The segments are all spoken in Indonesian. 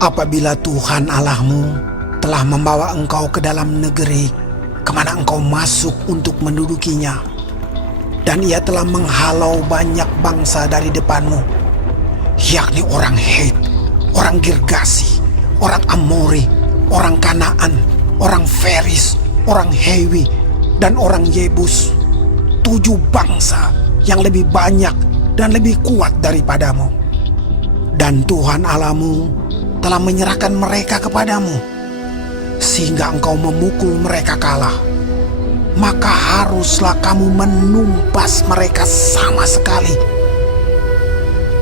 Apabila Tuhan Allahmu telah membawa engkau ke dalam negeri kemana engkau masuk untuk mendudukinya, dan ia telah menghalau banyak bangsa dari depanmu, yakni orang Het, orang Girgasi, orang Amori, orang Kanaan, orang Feris, orang Hewi, dan orang Yebus, 7 bangsa yang lebih banyak dan lebih kuat daripadamu. Dan Tuhan Allahmu telah menyerahkan mereka kepadamu, sehingga engkau memukul mereka kalah. Maka haruslah kamu menumpas mereka sama sekali.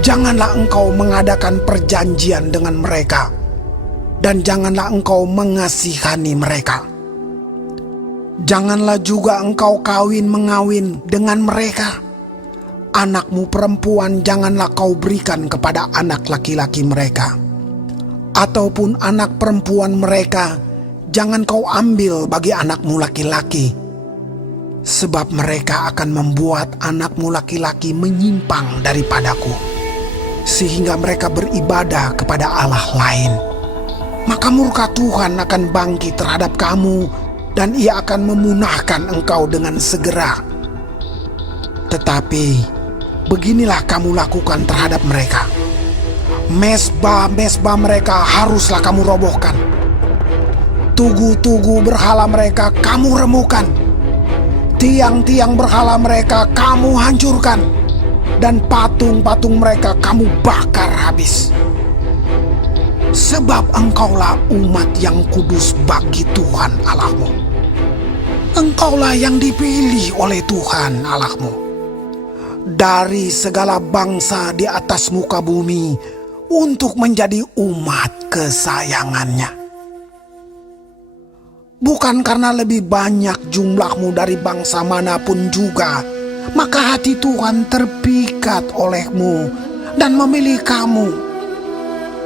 Janganlah engkau mengadakan perjanjian dengan mereka, dan janganlah engkau mengasihani mereka. Janganlah juga engkau kawin-mengawin dengan mereka. Anakmu perempuan janganlah kau berikan kepada anak laki-laki mereka, ataupun anak perempuan mereka jangan kau ambil bagi anakmu laki-laki, sebab mereka akan membuat anakmu laki-laki menyimpang daripadaku, sehingga mereka beribadah kepada Allah lain. Maka murka Tuhan akan bangkit terhadap kamu, dan ia akan memunahkan engkau dengan segera. Tetapi beginilah kamu lakukan terhadap mereka: mesbah-mesbah mereka haruslah kamu robohkan, tugu-tugu berhala mereka kamu remukan, tiang-tiang berhala mereka kamu hancurkan, dan patung-patung mereka kamu bakar habis. Sebab engkaulah umat yang kudus bagi Tuhan Allahmu. Engkaulah yang dipilih oleh Tuhan Allahmu dari segala bangsa di atas muka bumi untuk menjadi umat kesayangannya. Bukan karena lebih banyak jumlahmu dari bangsa manapun juga, maka hati Tuhan terpikat olehmu dan memilih kamu.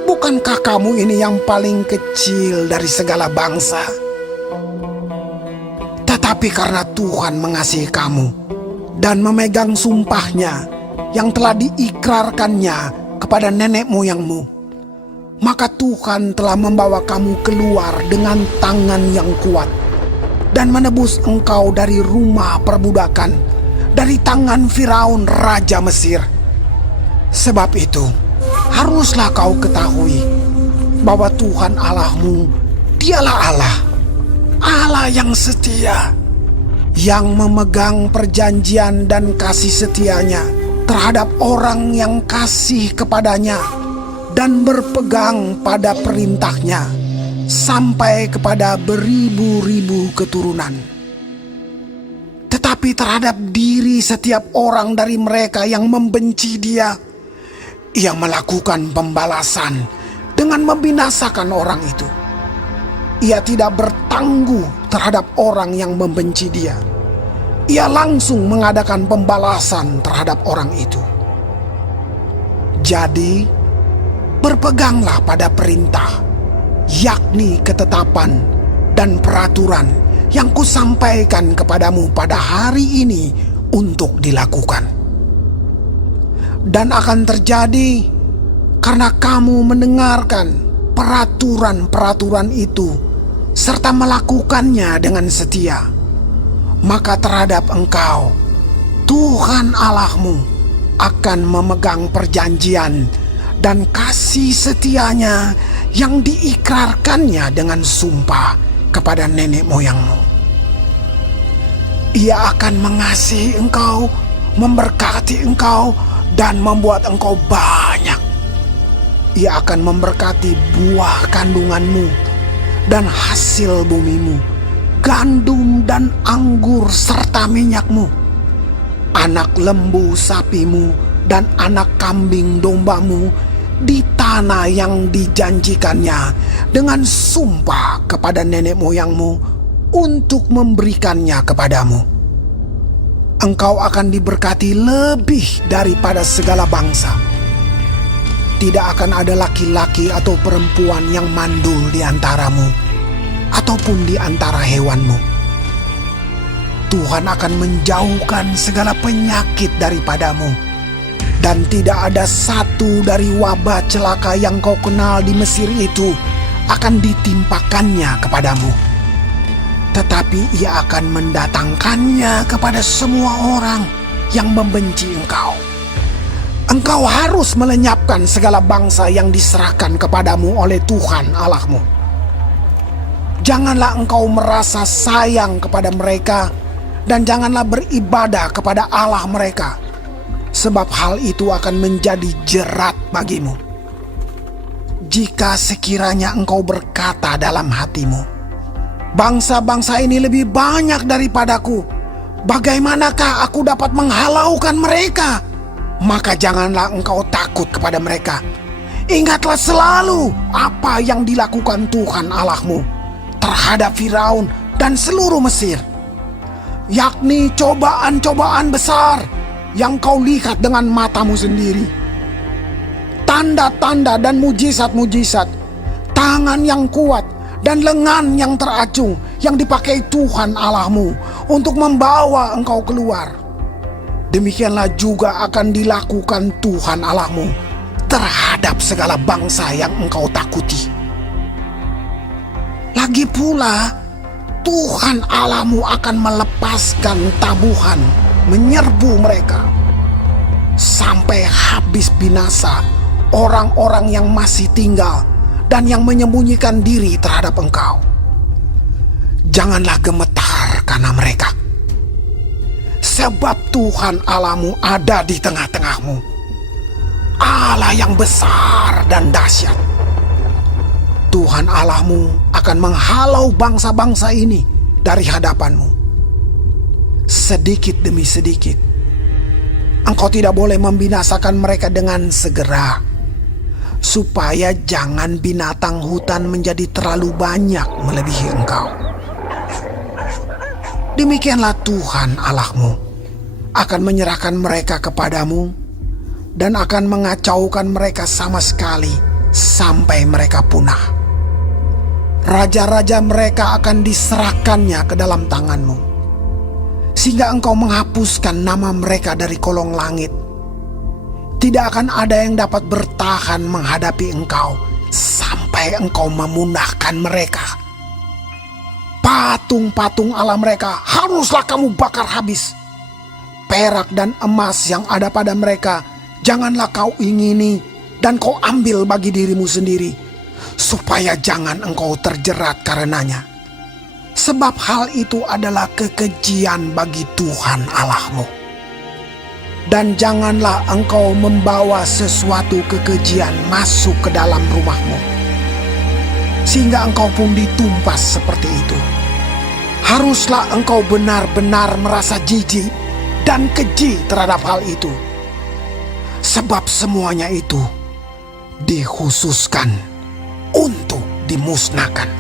Bukankah kamu ini yang paling kecil dari segala bangsa? Tetapi karena Tuhan mengasihi kamu dan memegang sumpahnya yang telah diikrarkannya kepada nenek moyangmu, maka Tuhan telah membawa kamu keluar dengan tangan yang kuat dan menebus engkau dari rumah perbudakan, dari tangan Firaun raja Mesir. Sebab itu haruslah kau ketahui bahwa Tuhan Allahmu, dialah Allah, Allah yang setia, yang memegang perjanjian dan kasih setianya terhadap orang yang kasih kepadanya dan berpegang pada perintahnya sampai kepada beribu-ribu keturunan. Tetapi terhadap diri setiap orang dari mereka yang membenci Dia, Ia melakukan pembalasan dengan membinasakan orang itu. Ia tidak bertangguh terhadap orang yang membenci Dia. Ia langsung mengadakan pembalasan terhadap orang itu. Jadi, berpeganglah pada perintah, yakni ketetapan dan peraturan yang kusampaikan kepadamu pada hari ini untuk dilakukan. Dan akan terjadi karena kamu mendengarkan peraturan-peraturan itu serta melakukannya dengan setia, maka terhadap engkau Tuhan Allahmu akan memegang perjanjian dan kasih setianya yang diikrarkannya dengan sumpah kepada nenek moyangmu. Ia akan mengasihi engkau, memberkati engkau, dan membuat engkau banyak. Ia akan memberkati buah kandunganmu dan hasil bumimu, gandum dan anggur serta minyakmu, anak lembu sapimu dan anak kambing dombamu di tanah yang dijanjikannya dengan sumpah kepada nenek moyangmu untuk memberikannya kepadamu. Engkau akan diberkati lebih daripada segala bangsa. Tidak akan ada laki-laki atau perempuan yang mandul di antaramu, ataupun di antara hewanmu. Tuhan akan menjauhkan segala penyakit daripadamu, Dan tidak ada satu dari wabah celaka yang kau kenal di Mesir itu akan ditimpakannya kepadamu. Tetapi ia akan mendatangkannya kepada semua orang yang membenci engkau. Engkau harus melenyapkan segala bangsa yang diserahkan kepadamu oleh Tuhan Allahmu. Janganlah engkau merasa sayang kepada mereka, dan janganlah beribadah kepada Allah mereka, sebab hal itu akan menjadi jerat bagimu. Jika sekiranya engkau berkata dalam hatimu, bangsa-bangsa ini lebih banyak daripadaku, bagaimanakah aku dapat menghalaukan mereka? Maka janganlah engkau takut kepada mereka. Ingatlah selalu apa yang dilakukan Tuhan Allahmu terhadap Firaun dan seluruh Mesir, yakni cobaan-cobaan besar yang kau lihat dengan matamu sendiri. Tanda-tanda dan mujizat-mujizat, tangan yang kuat dan lengan yang teracung yang dipakai Tuhan Allahmu untuk membawa engkau keluar. Demikianlah juga akan dilakukan Tuhan Allahmu terhadap segala bangsa yang engkau takuti. Lagi pula, Tuhan Allahmu akan melepaskan tabuhan menyerbu mereka sampai habis binasa orang-orang yang masih tinggal dan yang menyembunyikan diri terhadap engkau. Janganlah gemetar karena mereka, sebab Tuhan Allahmu ada di tengah-tengahmu, Allah yang besar dan dahsyat. Tuhan Allahmu akan menghalau bangsa-bangsa ini dari hadapanmu. Sedikit demi sedikit, engkau tidak boleh membinasakan mereka dengan segera, supaya jangan binatang hutan menjadi terlalu banyak melebihi engkau. Demikianlah Tuhan Allahmu akan menyerahkan mereka kepadamu dan akan mengacaukan mereka sama sekali sampai mereka punah. Raja-raja mereka akan diserahkannya ke dalam tanganmu, sehingga engkau menghapuskan nama mereka dari kolong langit. Tidak akan ada yang dapat bertahan menghadapi engkau sampai engkau memunahkan mereka. Patung-patung Allah mereka haruslah kamu bakar habis. Perak dan emas yang ada pada mereka janganlah kau ingini dan kau ambil bagi dirimu sendiri, supaya jangan engkau terjerat karenanya. Sebab hal itu adalah kekejian bagi Tuhan Allahmu. Dan janganlah engkau membawa sesuatu kekejian masuk ke dalam rumahmu, sehingga engkau pun ditumpas seperti itu. Haruslah engkau benar-benar merasa jijik dan keji terhadap hal itu, sebab semuanya itu dikhususkan untuk dimusnahkan.